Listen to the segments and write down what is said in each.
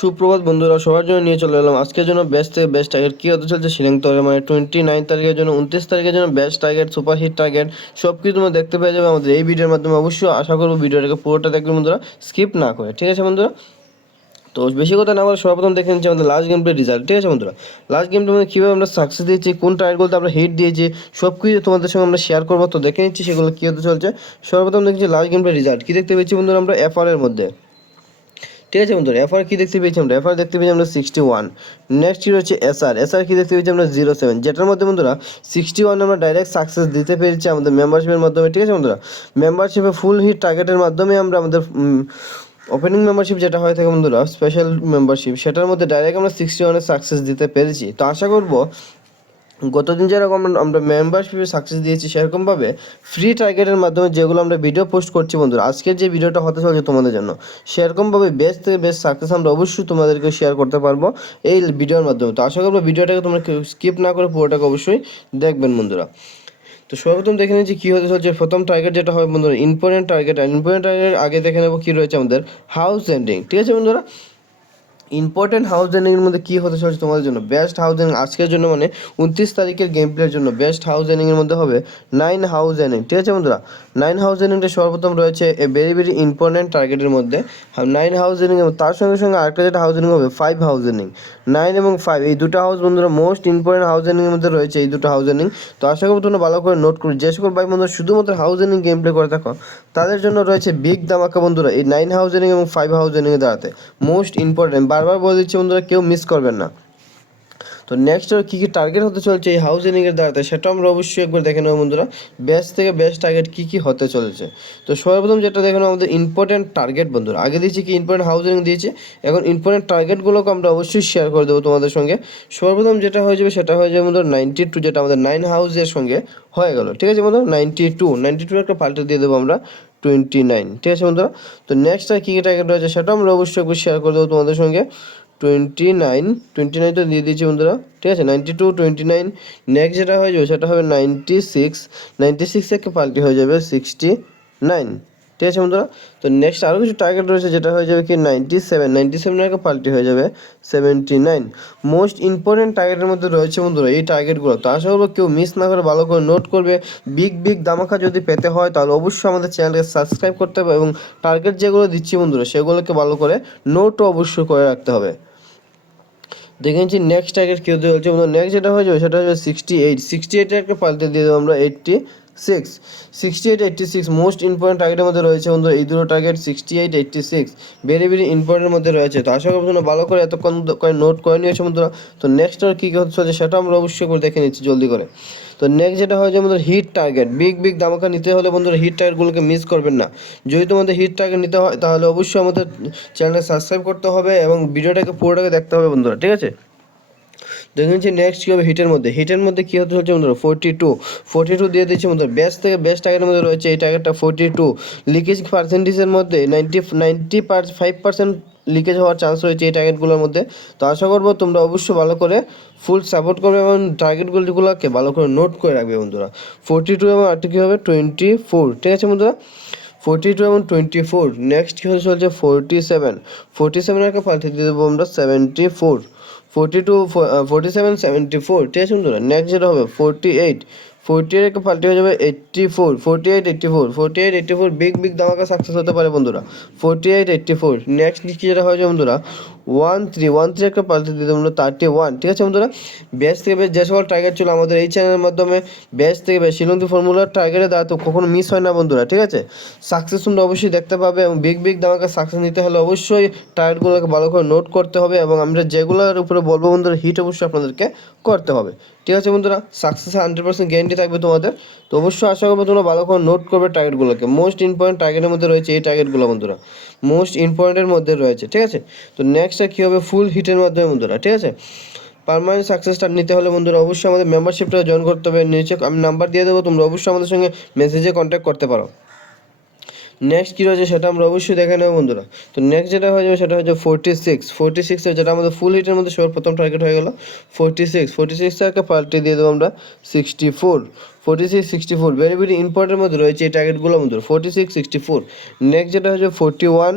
সুপ্রভাত বন্ধুরা, সবার জন্য নিয়ে চলে এলাম আজকের জন্য বেস্ট থেকে বেস্ট টার্গেট কী হতে চলছে শিলিংতরে, মানে 29 তারিখের জন্য 29 তারিখের জন্য বেস্ট টার্গেট, সুপারহিট টার্গেট সব কিছু তোমরা দেখতে পেয়ে যাবে আমাদের এই ভিডিওর মাধ্যমে। অবশ্যই আশা করবো ভিডিওটাকে পুরোটা দেখবেন বন্ধুরা, স্কিপ না করে, ঠিক আছে বন্ধুরা। তো বেশি কথা না বলে সর্বপ্রথম দেখে নিচ্ছি আমাদের লাস্ট গেম প্লে রেজাল্ট, ঠিক আছে বন্ধুরা। লাস্ট গেমটা মধ্যে কীভাবে আমরা সাকসেস দিয়েছি, কোন টার্গেটগুলোতে আমরা হিট দিয়েছি, সব কিছু তোমাদের সঙ্গে আমরা শেয়ার করবো। তো দেখে নিচ্ছি সেগুলো কী হতে চলছে। সর্বপ্রথম দেখছি লাস্ট গেম প্লে রেজাল্ট কী দেখতে পেয়েছি বন্ধুরা আমরা এফআর মধ্যে, ঠিক আছে বন্ধুরা। এফআর কী দেখতে পেয়েছি আমরা, এফআর দেখতে পেয়েছি আমরা 61। নেক্সট কি রয়েছে এসআর কী দেখতে পেয়েছি আমরা 07, যেটার মধ্যে বন্ধুরা 61 আমরা ডাইরেক্ট সাকসেস দিতে পেরেছি আমাদের মেম্বারশিপের মাধ্যমে, ঠিক আছে বন্ধুরা। মেম্বারশিপে ফুল হিট টার্গেটের মাধ্যমে আমরা আমাদের ওপেনিং মেম্বারশিপ যেটা হয়ে থাকে বন্ধুরা, স্পেশাল মেম্বারশিপ, সেটার মধ্যে ডাইরেক্ট আমরা 61 সাকসেস দিতে পেরেছি। তো আশা করবো গতদিন যেরকম আমরা মেম্বারশিপে সাকসেস দিয়েছি, সেরকমভাবে ফ্রি টার্গেটের মাধ্যমে যেগুলো আমরা ভিডিও পোস্ট করছি বন্ধুরা, আজকের যে ভিডিওটা হতে চলছে তোমাদের জন্য, সেরকমভাবে বেস্ট থেকে বেস্ট সাকসেস আমরা অবশ্যই তোমাদেরকে শেয়ার করতে পারবো এই ভিডিওর মাধ্যমে। তো আশা করবো ভিডিওটাকে তোমরা স্কিপ না করে পুরোটাকে অবশ্যই দেখবেন বন্ধুরা। তো সর্বপ্রথম দেখে নিচ্ছি কী হতে চলছে। প্রথম টার্গেট যেটা হবে বন্ধুরা ইম্পর্টেন্ট টার্গেট, আর ইম্পর্টেন্ট টার্গেট আগে দেখে নেবো কী রয়েছে আমাদের হাউস এন্ডিং, ঠিক আছে বন্ধুরা। ইম্পর্টেন্ট হাউস এন্ডিংয়ের মধ্যে কী হতে চলছে তোমাদের জন্য, বেস্ট হাউস এন্ডিং আজকের জন্য, মানে 29 তারিখের গেম প্লের জন্য বেস্ট হাউস এন্ডিংয়ের মধ্যে হবে 9 হাউস এন্ডিং, ঠিক আছে বন্ধুরা। 9 হাউস এন্ডিংটা সর্বপ্রথম রয়েছে এ ভেরি ইম্পর্টেন্ট টার্গেটের মধ্যে 9 হাউস এন্ডিং, তার সঙ্গে সঙ্গে আরেকটা যেটা হাউস এন্ডিং হবে 5 হাউস এন্ডিং। 9 এবং 5 এই দুটো হাউস বন্ধুরা মোস্ট ইম্পর্টেন্ট হাউস এন্ডিংয়ের মধ্যে রয়েছে এই দুটো হাউস এন্ডিং। তো আশা করি তোমরা ভালো করে নোট করি, যে সকল ভাই বন্ধুরা শুধুমাত্র হাউস এন্ডিং গেম প্লে করে থাকো তাদের জন্য রয়েছে বিগ ধামাকা বন্ধুরা এই 9 হাউস এন্ডিং এবং 5 হাউস এন্ডিংয়ে দাঁড়াতে মোস্ট ইম্পর্টেন্ট, বারবার বলে দিচ্ছি বন্ধুরা, কেউ মিস করবেন না। তো নেক্সট আর কী কী টার্গেট হতে চলছে এই হাউস এন্ডিংয়ের দ্বারাতে, সেটা আমরা অবশ্যই একবার দেখে নেবো বন্ধুরা, বেস্ট থেকে বেস্ট টার্গেট কী কী হতে চলেছে। তো সর্বপ্রথম যেটা দেখে নেবো আমাদের ইম্পর্টেন্ট টার্গেট বন্ধুরা, আগে দিয়েছি কি ইম্পর্টেন্ট হাউস এন্ডিং দিয়েছি, এখন ইম্পর্টেন্ট টার্গেটগুলোকে আমরা অবশ্যই শেয়ার করে দেবো তোমাদের সঙ্গে। সর্বপ্রথম যেটা হয়ে যাবে সেটা হয়ে যাবে বন্ধুরা 92, যেটা আমাদের 9 হাউসের সঙ্গে হয়ে গেল, ঠিক আছে বন্ধুরা। 92 একটা পাল্টে দিয়ে দেবো আমরা 29, ঠিক আছে বন্ধুরা। তো নেক্সট আর কী কী টার্গেট রয়েছে সেটা আমরা অবশ্যই একবার শেয়ার করে দেবো তোমাদের সঙ্গে। 29 তো দিয়ে দিয়েছি বন্ধুরা, ঠিক আছে। 92, 29, নেক্সট যেটা হয়ে যাবে সেটা হবে 96 থেকে পাল্টি হয়ে যাবে 69, ঠিক আছে বন্ধুরা। তো নেক্সট আরও কিছু টার্গেট রয়েছে, যেটা হয়ে যাবে কি 97 একটা পাল্টি হয়ে যাবে 79। মোস্ট ইম্পর্টেন্ট টার্গেটের মধ্যে রয়েছে বন্ধুরা এই টার্গেটগুলো। তো আশা করবো কেউ মিস না করে ভালো করে নোট করবে। বিগ ধামাকা যদি পেতে হয় তাহলে অবশ্যই আমাদের চ্যানেলকে সাবস্ক্রাইব করতে হবে, এবং টার্গেট যেগুলো দিচ্ছি বন্ধুরা সেগুলোকে ভালো করে নোটও অবশ্যই করে রাখতে হবে। দেখে নিচ্ছি নেক্সট টার্গেট কী হতে চলছে বন্ধুরা। নেক্সট যেটা হয়ে যাবে সেটা হচ্ছে 68 একটা পাল্টে দিয়ে দেবো আমরা 86 মোস্ট ইম্পর্টেন্ট টার্গেটের মধ্যে রয়েছে বন্ধুরা এই দুটো টার্গেট 68, 86 ভেরি ইম্পর্টেন্টের মধ্যে রয়েছে। তো আশা করবো তোমরা ভালো করে এতক্ষণ করে নোট করে নিয়েছো বন্ধুরা। তো নেক্সট আর কী কী হতে চলছে সেটা আমরা অবশ্যই করে দেখে নিচ্ছি জলদি করে। তো নেক্সট যেটা হয় যে আমাদের হিট টার্গেট, বিগ ধামাকা নিতে হলে বন্ধুরা হিট টার্গেটগুলোকে মিস করবেন না। যদি তোমাদের হিট টার্গেট নিতে হয় তাহলে অবশ্যই আমাদের চ্যানেলটা সাবস্ক্রাইব করতে হবে এবং ভিডিওটাকে পুরোটাকে দেখতে হবে বন্ধুরা, ঠিক আছে। দেখে নিচ্ছি নেক্সট কী হবে হিটের মধ্যে কী হতে চলছে বন্ধুরা 42 দিয়ে দিচ্ছি বন্ধুরা। বেস্ট থেকে বেস্ট টার্গেটের মধ্যে রয়েছে এই টার্গেটটা 42। লিকেজ পার্সেন্টেজের মধ্যে 95% লিকেজ হওয়ার চান্স রয়েছে এই টার্গেটগুলোর মধ্যে। তো আশা করবো তোমরা অবশ্যই ভালো করে ফুল সাপোর্ট করবে এবং টার্গেটগুলোকে ভালো করে নোট করে রাখবে বন্ধুরা। 42 এবং আরটি কী হবে 24, ঠিক আছে বন্ধুরা। 42 এবং 24। নেক্সট কী হতে চলছে 47 একটা পাল্টে দিয়ে দেবো আমরা 74। 42, 47, 74, ঠিক আছে বন্ধুরা। নেক্সট যেটা হবে 48 একটা পাল্টি হয়ে যাবে 84, 48, 84 বিগ ধামাকা সাকসেস হতে পারে বন্ধুরা 48, 84। নেক্সট কি যেটা হয়ে যাবে বন্ধুরা 13 একটা পাল্টে দিয়ে দেবো 31, ঠিক আছে বন্ধুরা। বেস্ট থেকে বেস্ট যে সকল টার্গেট ছিল আমাদের এই চ্যানেলের মাধ্যমে, বেস্ট থেকে বেস্ট শিলন্দি ফর্মুলার টার্গেটে দ্বারা তো কখনো মিস হয় না বন্ধুরা, ঠিক আছে। সাকসেস তোমরা অবশ্যই দেখতে পাবে এবং বিগ ধামাকা সাকসেস নিতে হলে অবশ্যই টার্গেটগুলোকে ভালো করে নোট করতে হবে এবং আমরা যেগুলোর উপরে বলবো বন্ধুরা হিট অবশ্যই আপনাদেরকে করতে হবে, ঠিক আছে বন্ধুরা। সাকসেস 100% গ্যারেন্টি থাকবে তোমাদের। তো অবশ্যই আশা করবো তোমরা ভালো করে নোট করবে টার্গেটগুলোকে। মোস্ট ইম্পর্টেন্ট টার্গেটের মধ্যে রয়েছে এই টার্গেটগুলো বন্ধুরা, মোস্ট ইম্পর্টেন্টের মধ্যে রয়েছে, ঠিক আছে। তো নেক্সটটা কী হবে ফুল হিটের মাধ্যমে বন্ধুরা, ঠিক আছে। পার্মানেন্ট সাকসেসটা নিতে হলে বন্ধুরা অবশ্যই আমাদের মেম্বারশিপটা জয়েন করতে হবে। নিচে আমি নাম্বার দিয়ে দেবো, তোমরা অবশ্যই আমাদের সঙ্গে মেসেজে কন্ট্যাক্ট করতে পারো। নেক্সট কী রয়েছে সেটা আমরা অবশ্যই দেখে নেব বন্ধুরা। তো নেক্সট যেটা হয়ে যাবে সেটা হচ্ছে 46 যেটা আমাদের ফুল হিটের মধ্যে সবার প্রথম টার্গেট হয়ে গেল 46 একটা পাল্টে দিয়ে দেবো আমরা 64 ভেরি ইম্পর্টেন্টের মধ্যে রয়েছে এই টার্গেটগুলো বন্ধুরা 46, 64। নেক্সট যেটা হচ্ছে 41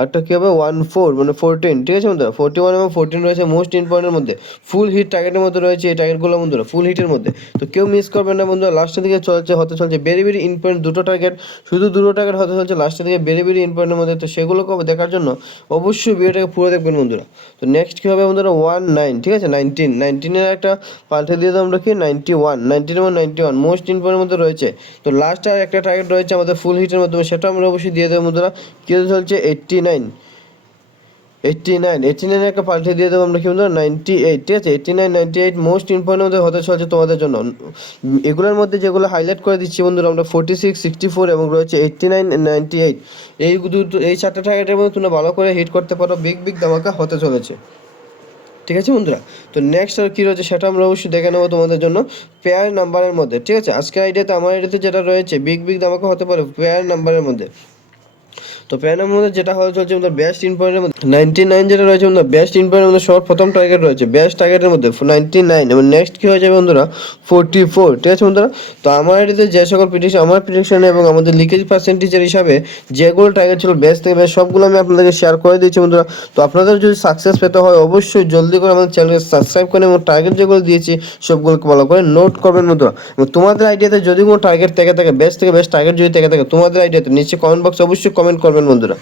আরটা কী হবে 14 মানে 14, ঠিক আছে বন্ধুরা, 41 এবং 14 রয়েছে মোস্ট ইম্পর্টেন্টের মধ্যে, ফুল হিট টার্গেটের মধ্যে রয়েছে এই টার্গেটগুলো বন্ধুরা, ফুল হিটের মধ্যে। তো কেউ মিস করবেন না বন্ধুরা, লাস্টের দিকে হতে চলছে ভেরি ভেরি ইম্পর্টেন্ট দুটো টার্গেট, শুধু দুটো টার্গেট হতে চলছে লাস্টের দিকে ভেরি ভেরি ইম্পর্টেন্টের মধ্যে। তো সেগুলোকে দেখার জন্য অবশ্যই ভিডিওটাকে পুরো দেখবেন বন্ধুরা। তো নেক্সট কী হবে বন্ধুরা 19, ঠিক আছে 19-এর একটা পাল্টে দিয়ে আমরা কি 91, 19 এবং 91 মোস্ট ইম্পর্টেন্টের মধ্যে রয়েছে। তো লাস্ট আর একটা টার্গেট রয়েছে আমাদের ফুল হিটের মাধ্যমে, সেটা আমরা অবশ্যই দিয়ে দেবো বন্ধুরা। কী হতে চলছে 89 একটা পাল্টে দিয়ে দেবো আমরা কি বন্ধুরা 98, ঠিক আছে 89-98 মোস্ট ইম্পর্টেন্ট মধ্যে হতে চলছে তোমাদের জন্য। এগুলোর মধ্যে যেগুলো হাইলাইট করে দিচ্ছি বন্ধুরা আমরা 46, 64 এবং রয়েছে 89-98, এই চারটা টার্গেটের মধ্যে তোমরা ভালো করে হিট করতে পারো, বিগ বিগ ধামাকা হতে চলেছে, ঠিক আছে বন্ধুরা। তো নেক্সট আর কী রয়েছে সেটা আমরা অবশ্যই দেখে নেবো তোমাদের জন্য পেয়ার নাম্বারের মধ্যে, ঠিক আছে। আজকের আইডিয়াতে আমার আইডিয়াতে যেটা রয়েছে বিগ বিগ ধামাকা হতে পারে পেয়ার নাম্বারের মধ্যে। তো প্যানের মধ্যে যেটা হয়ে চলছে আমাদের বেস্ট ইনপয়েন্টের মধ্যে 99 যেটা রয়েছে আমাদের বেস্ট ইনপয়েন্টের মধ্যে সবার প্রথম টার্গেট রয়েছে বেস্ট টার্গেটের মধ্যে 99 এবং নেক্সট কী হয়ে যাবে বন্ধুরা 44, ঠিক আছে বন্ধুরা। তো আমার এটিতে যে সকল আমার প্রেডিকশনে এবং আমাদের লিকেজ পার্সেন্টেজের হিসাবে যেগুলো টার্গেট ছিল বেস্ট থেকে বেস্ট সবগুলো আমি আপনাদেরকে শেয়ার করে দিয়েছি বন্ধুরা। তো আপনাদের যদি সাকসেস পেতে হয় অবশ্যই জলদি করে আমাদের চ্যানেলকে সাবস্ক্রাইব করেন এবং টার্গেট যেগুলো দিয়েছি সবগুলোকে ভালো করে নোট করবেন বন্ধুরা। এবং তোমাদের আইডিয়াতে যদি কোনো টার্গেট থেকে থাকে বেস্ট থেকে বেস্ট টার্গেট যদি থেকে থাকে তোমাদের আইডিয়াতে নিচে কমেন্ট বক্সে অবশ্যই কমেন্ট করবেন বন্ধুরা।